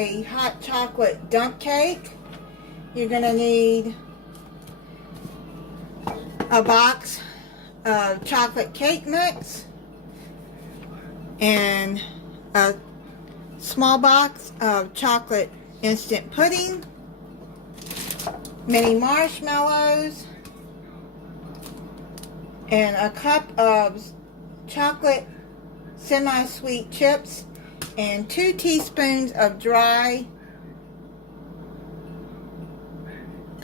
a hot chocolate dump cake. You're going to need a box of chocolate cake mix and a small box of chocolate instant pudding, mini marshmallows, and a cup of chocolate semi-sweet chips, and 2 teaspoons of dry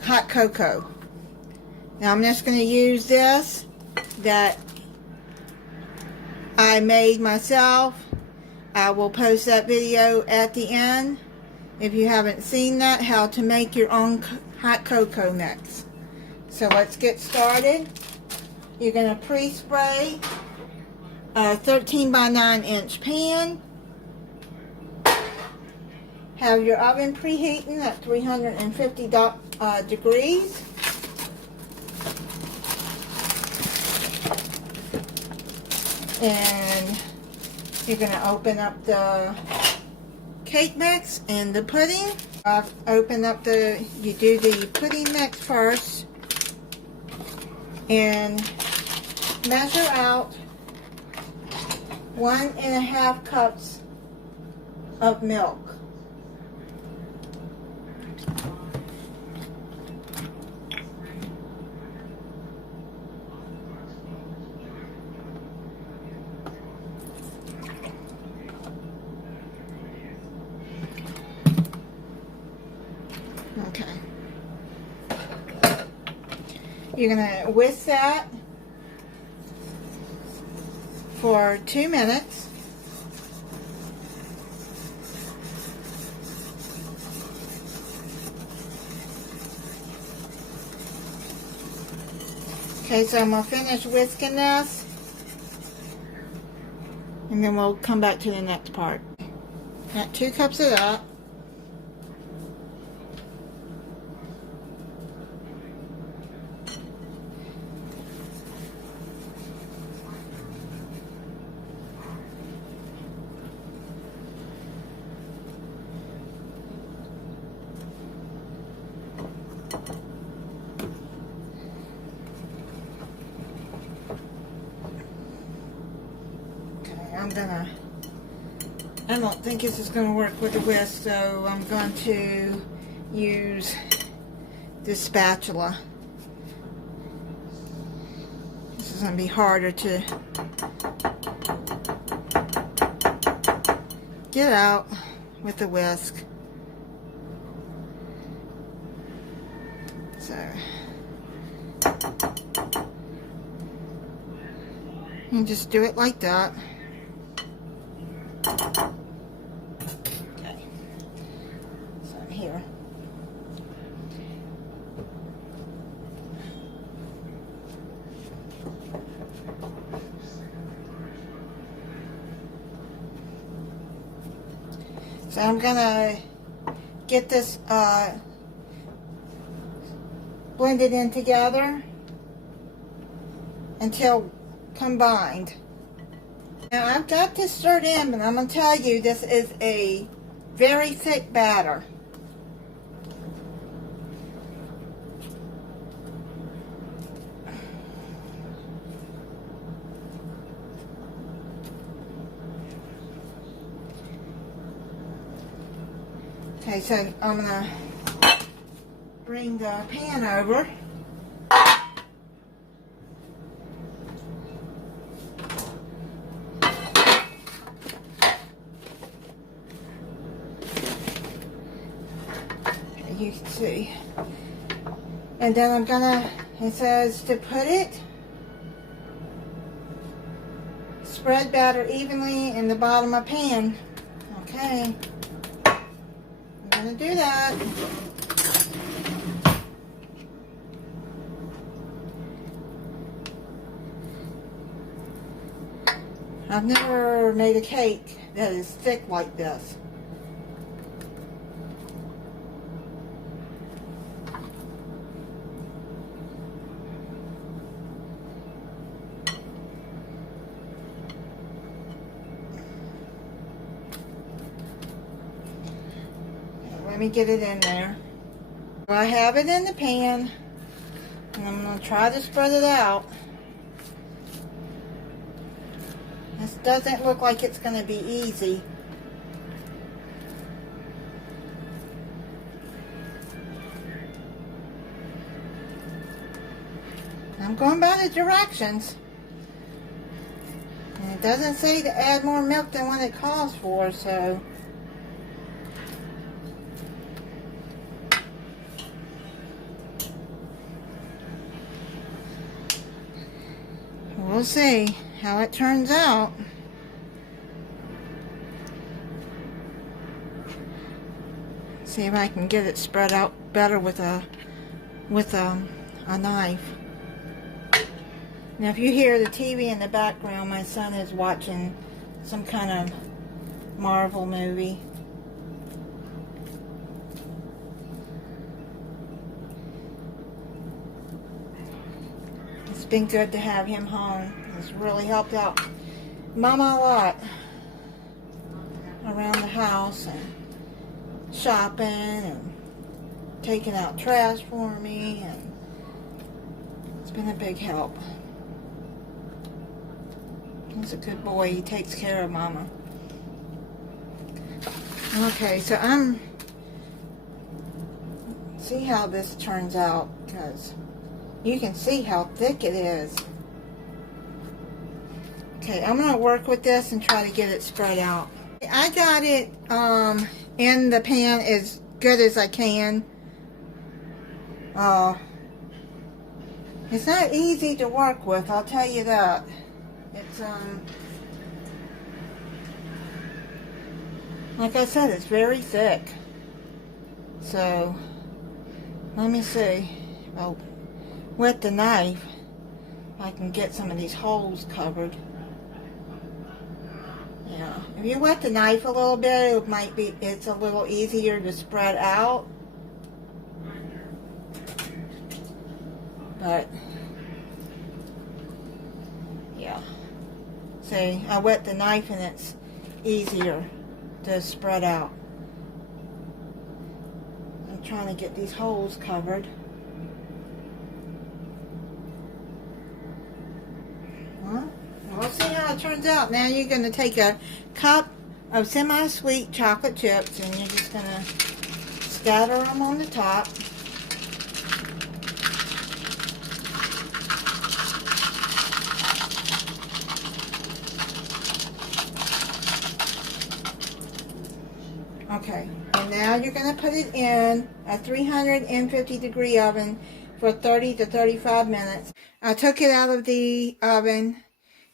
hot cocoa. Now I'm just going to use this that I made myself. I will post that video at the end if you haven't seen that, how to make your own hot cocoa mix. So let's get started. You're going to pre-spray a 13 by 9 inch pan. Have your oven preheating at 350 degrees. And you're going to open up the cake mix and the pudding. You do the pudding mix first and measure out 1.5 cups of milk. Okay. You're going to whisk that for 2 minutes. Okay, so I'm going to finish whisking this, and then we'll come back to the next part. Got 2 cups of that. I don't think this is going to work with the whisk, so I'm going to use this spatula. This is going to be harder to get out with the whisk. So, you just do it like that. Okay, so I'm here. So I'm gonna get this blended in together until combined. Now I've got this stirred in, but I'm going to tell you this is a very thick batter. Okay, so I'm going to bring the pan over. You can see. And then I'm gonna, it says to put it, spread batter evenly in the bottom of pan. Okay. I'm gonna do that. I've never made a cake that is thick like this. Let me get it in there. I have it in the pan, and I'm going to try to spread it out. This doesn't look like it's going to be easy. I'm going by the directions. And it doesn't say to add more milk than what it calls for, so... we'll see how it turns out. See if I can get it spread out better with a knife. Now, if you hear the TV in the background, my son is watching some kind of Marvel movie. It's been good to have him home. It's really helped out Mama a lot around the house and shopping and taking out trash for me, and it's been a big help. He's a good boy. He takes care of Mama. Okay, so see how this turns out, because you can see how thick it is. Okay, I'm going to work with this and try to get it spread out. I got it in the pan as good as I can. It's not easy to work with, I'll tell you that. It's like I said, it's very thick. So let me see. I'll wet the knife. I can get some of these holes covered. Yeah, if you wet the knife a little bit, it's a little easier to spread out. But yeah, see, I wet the knife and it's easier to spread out. I'm trying to get these holes covered. Well, we'll see how it turns out. Now you're going to take a cup of semi-sweet chocolate chips and you're just going to scatter them on the top. Okay, and now you're going to put it in a 350 degree oven for 30 to 35 minutes. I took it out of the oven.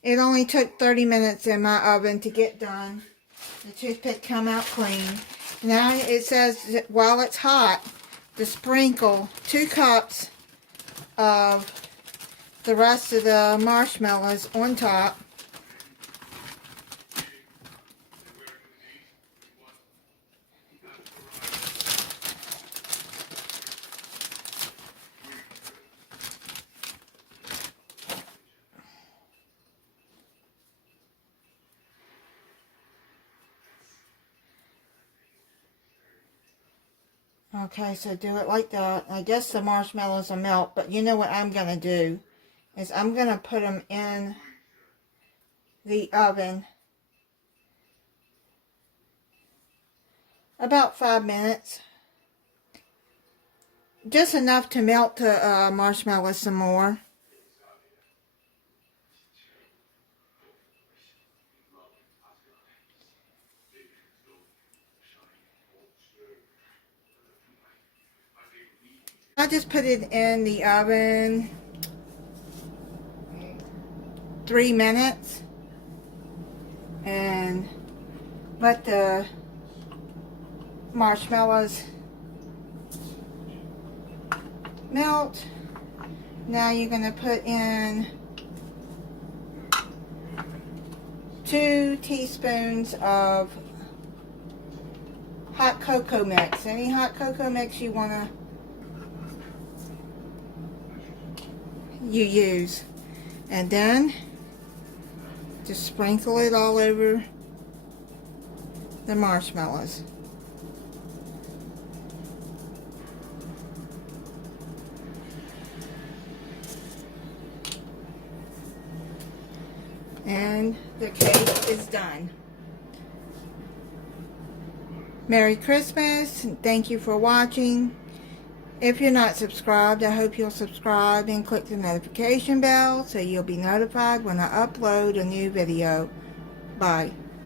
It only took 30 minutes in my oven to get done. The toothpick come out clean. Now it says that while it's hot, to sprinkle 2 cups of the rest of the marshmallows on top. Okay, so do it like that. I guess the marshmallows will melt, but you know what I'm going to do is I'm going to put them in the oven about 5 minutes. Just enough to melt the marshmallows some more. I just put it in the oven 3 minutes and let the marshmallows melt. Now you're going to put in 2 teaspoons of hot cocoa mix. Any hot cocoa mix you want to use, and then just sprinkle it all over the marshmallows. And the cake is done. Merry Christmas, and thank you for watching. If you're not subscribed, I hope you'll subscribe and click the notification bell so you'll be notified when I upload a new video. Bye.